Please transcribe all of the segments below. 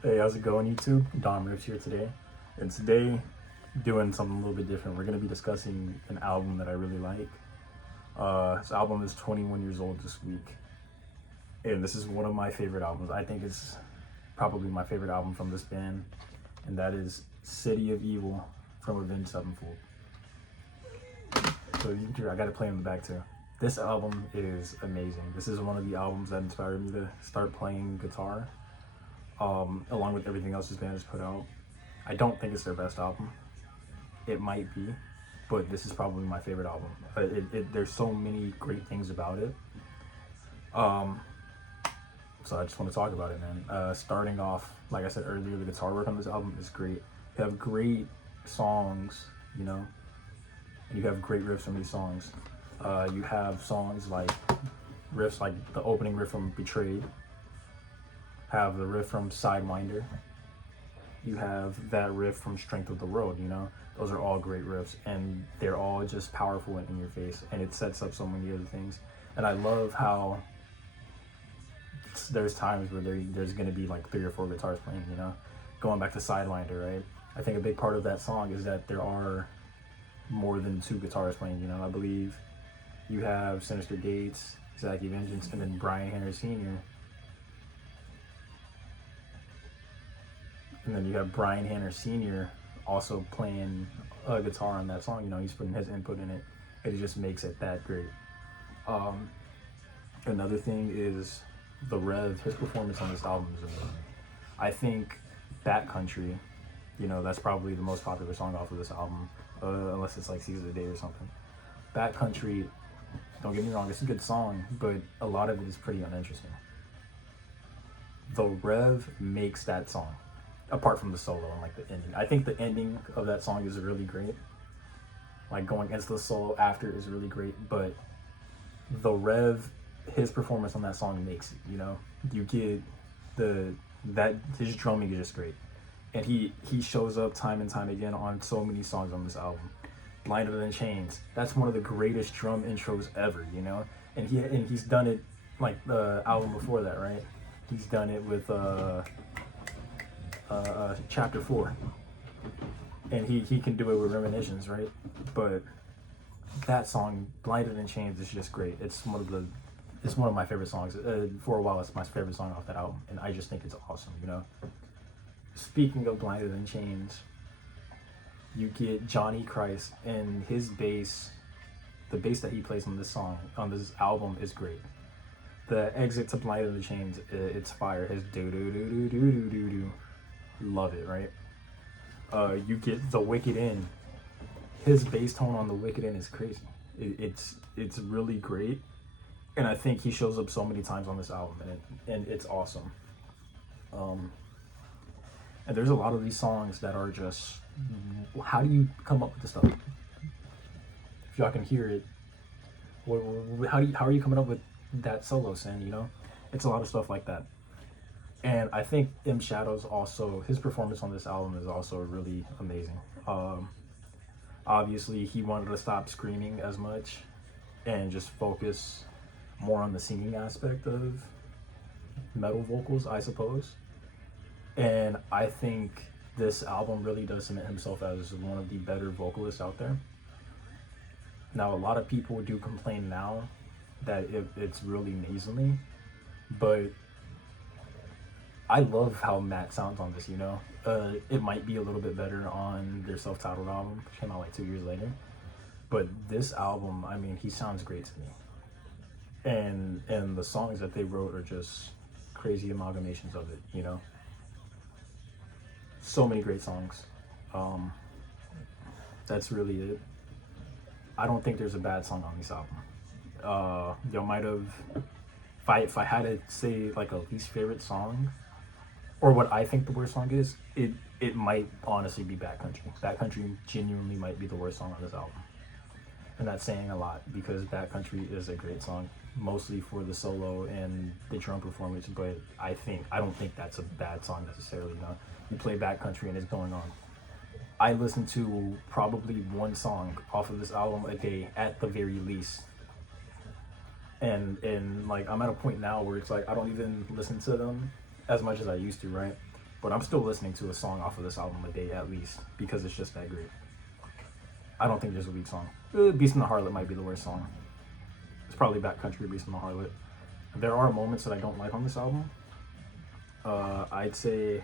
Hey, how's it going, YouTube? Dom Rips here today, and today, doing something a little bit different. We're gonna be discussing an album that I really like. This album is 21 years old this week, and this is one of my favorite albums. I think it's probably my favorite album from this band, and that is City of Evil from Avenged Sevenfold. So I gotta play in the back too. This album is amazing. This is one of the albums that inspired me to start playing guitar, along with everything else this band has put out. I don't think it's their best album. It might be, but this is probably my favorite album. There's so many great things about it. So I just want to talk about it, man. Starting off, like I said earlier, the guitar work on this album is great. You have great songs, and you have great riffs from these songs. You have songs like riffs like the opening riff from Betrayed, have the riff from Sidewinder, you have that riff from Strength of the World. Those are all great riffs, and they're all just powerful and in your face, and it sets up so many other things. And I love how there's times where there's going to be like 3 or 4 guitars playing, going back to Sidewinder, right? I think a big part of that song is that there are more than 2 guitars playing. I believe you have Sinister Gates, Zachy Vengeance, and then Brian Henry Sr. And then you have Brian Hanner Sr. also playing a guitar on that song. He's putting his input in it, and it just makes it that great. Another thing is the Rev. His performance on this album is amazing. I think Backcountry, that's probably the most popular song off of this album, unless it's like Season of the Day or something. Backcountry, don't get me wrong, it's a good song, but a lot of it is pretty uninteresting. The Rev makes that song, apart from the solo and like the ending. I think the ending of that song is really great. Like going into the solo after is really great, but the Rev, his performance on that song makes it. You get his drumming is just great, and he shows up time and time again on so many songs on this album. Blinder Than Chains, that's one of the greatest drum intros ever. And he's done it like the album before that, right? He's done it with Chapter 4, and he can do it with Reminiscence, right? But that song, Blinded in Chains, is just great. It's one of my favorite songs. For a while, it's my favorite song off that album, and I just think it's awesome. Speaking of Blinded in Chains, you get Johnny Christ, and his bass, the bass that he plays on this album is great. The exit to Blinded in Chains, it's fire. His do do do do do do do do. Love it, right? You get the Wicked End. His bass tone on the Wicked End is crazy. It's really great, and I think he shows up so many times on this album, and it's awesome. And there's a lot of these songs that are just, how do you come up with this stuff? If y'all can hear it, how are you coming up with that solo, Sin? It's a lot of stuff like that. And I think M Shadows also, his performance on this album is also really amazing. Obviously, he wanted to stop screaming as much and just focus more on the singing aspect of metal vocals, I suppose. And I think this album really does cement himself as one of the better vocalists out there. Now, a lot of people do complain now that it's really nasally, but I love how Matt sounds on this. It might be a little bit better on their self-titled album, which came out like 2 years later. But this album, he sounds great to me. And the songs that they wrote are just crazy amalgamations of it, So many great songs. That's really it. I don't think there's a bad song on this album. Y'all might have, if I had to say like a least favorite song, or what I think the worst song is, it might honestly be Backcountry. Backcountry genuinely might be the worst song on this album. And that's saying a lot, because Backcountry is a great song, mostly for the solo and the drum performance, but I don't think that's a bad song necessarily. You play Backcountry and it's going on. I listen to probably one song off of this album a day at the very least. And like I'm at a point now where it's like I don't even listen to them as much as I used to, right? but I'm still listening to a song off of this album a day at least because it's just that great. I don't think there's a weak song. Beast in the Harlot might be the worst song. It's probably Backcountry Beast in the Harlot. There are moments that I don't like on this album. I'd say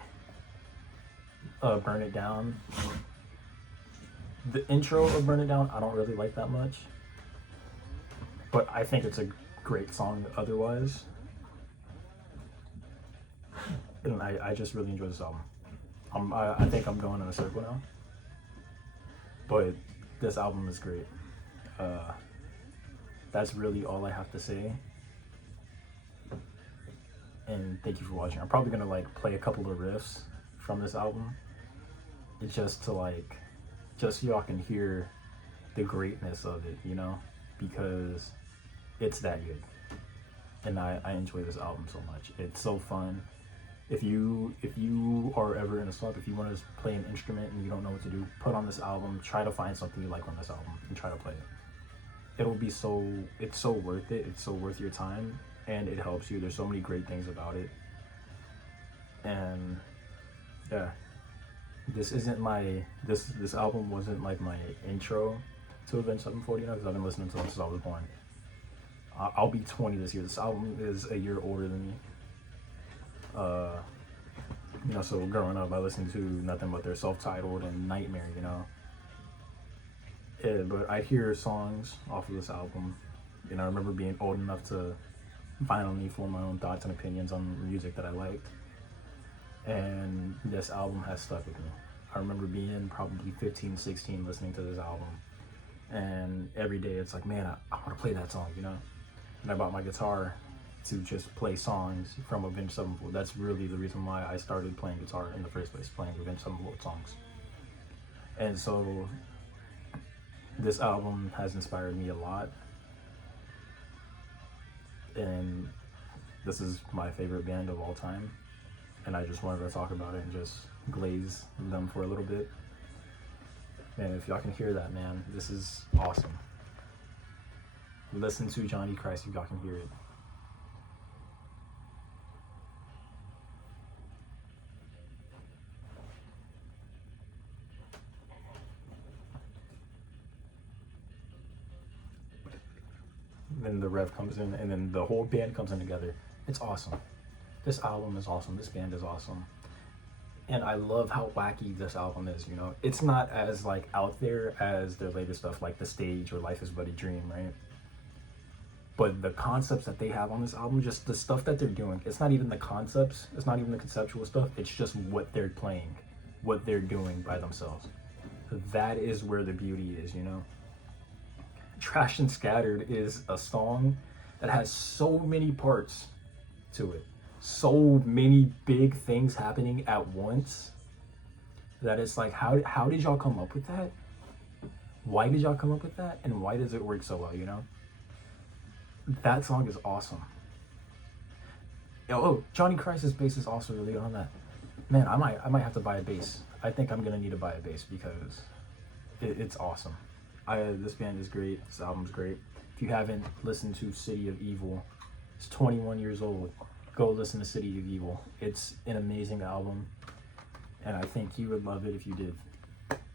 Burn It Down. The intro of Burn It Down, I don't really like that much. But I think it's a great song otherwise. And I just really enjoy this album. I think I'm going in a circle now. But this album is great. That's really all I have to say. And thank you for watching. I'm probably gonna like play a couple of riffs from this album. It's just so y'all can hear the greatness of it, you know? Because it's that good. And I enjoy this album so much. It's so fun. If you are ever in a slump, if you want to play an instrument and you don't know what to do, put on this album, try to find something you like on this album and try to play it. It's so worth it. It's so worth your time, and it helps you. There's so many great things about it. And yeah, this album wasn't like my intro to Avenged Sevenfold, you know, because I've been listening to them since I was born. I'll be 20 this year. This album is a year older than me. You know, so growing up, I listened to nothing but their self-titled and Nightmare, you know. Yeah, but I hear songs off of this album. You know, I remember being old enough to finally form my own thoughts and opinions on music that I liked. And this album has stuck with me. I remember being probably 15, 16 listening to this album. And every day it's like, man, I want to play that song, you know. And I bought my guitar to just play songs from Avenged Sevenfold. That's really the reason why I started playing guitar in the first place, playing Avenged Sevenfold songs. And so this album has inspired me a lot. And this is my favorite band of all time. And I just wanted to talk about it and just glaze them for a little bit. Man, if y'all can hear that, man, this is awesome. Listen to Johnny Christ if y'all can hear it. Then the rev comes in, and then the whole band comes in together. It's awesome. This album is awesome. This band is awesome. And I love how wacky this album is, you know. It's not as like out there as their latest stuff like The Stage or Life is But a Dream, right? But the concepts that they have on this album, just the stuff that they're doing, it's not even the concepts, it's not even the conceptual stuff, it's just what they're playing, what they're doing by themselves. That is where the beauty is, you know. Trash and Scattered is a song that has so many parts to it, so many big things happening at once, that it's like, how did y'all come up with that? Why did y'all come up with that? And why does it work so well, you know? That song is awesome. Oh, Johnny Christ's bass is also really on that. Man, I might have to buy a bass. I think I'm gonna need to buy a bass because it's awesome. This band is great. This album's great. If you haven't listened to City of Evil, it's 21 years old. Go listen to City of Evil. It's an amazing album, and I think you would love it if you did.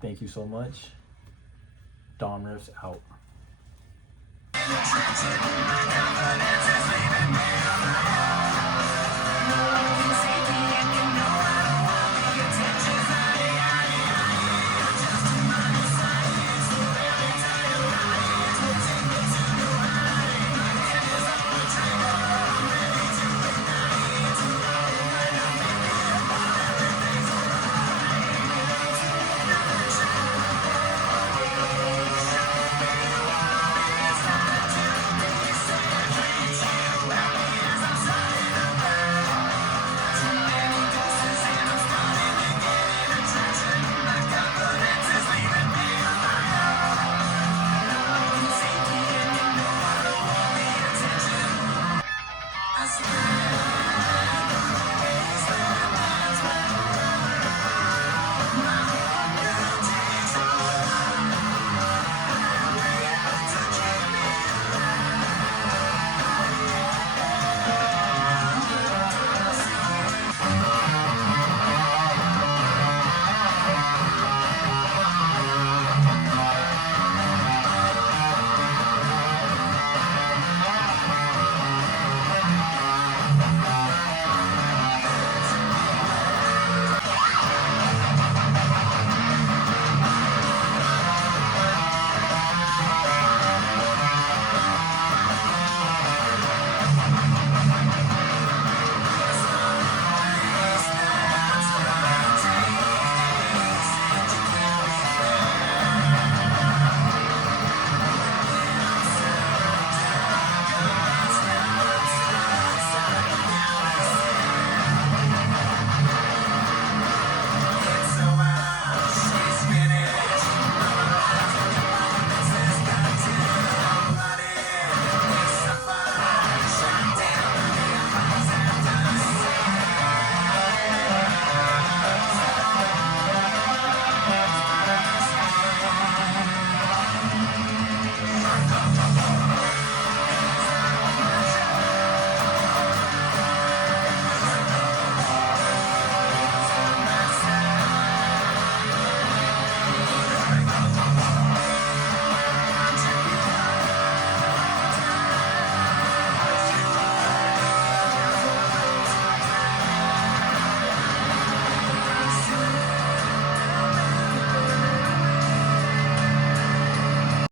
Thank you so much. Dom Riffs out.